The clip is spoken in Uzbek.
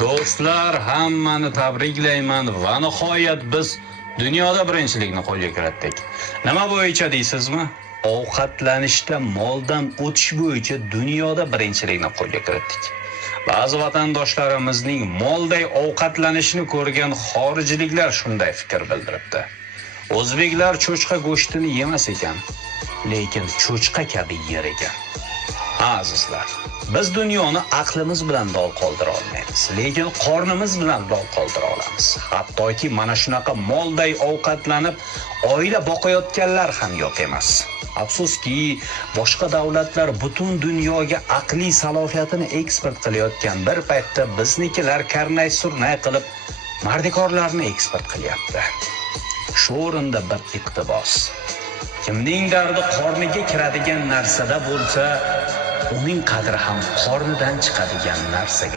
Do'stlar, hammani tabriklayman va nihoyat biz dunyoda birinchilikni qo'lga kiritdik. Nima bo'yicha deysizmi? Ovqatlanishda moldan o'tish bo'yicha dunyoda birinchilikni qo'lga kiritdik. Ba'zi vatandoshlarimizning molday ovqatlanishni ko'rgan xorijliklar shunday fikr bildiribdi. O'zbeklar cho'chqa go'shtini yemas ekan, lekin cho'chqa kabi yer ekan. Azizlar, biz dunyoni aqlimiz bilan dol qoldira olmaymiz, lekin qornimiz bilan dol qoldira olamiz. Hattoki mana shunaqa molday ovqatlanib oila boqayotganlar ham yo'q emas. Afsuski, boshqa davlatlar butun dunyoga aqliy salohiyatini eksport qilayotgan bir paytda biznikilar karnay-surnay qilib mardikorlarni eksport qilyapti. Shu o'rinda bir iqtibos. Kimning dardi qorniga kiradigan narsada bo'lsa, uning qadri ham qornidan chiqadigan narsaga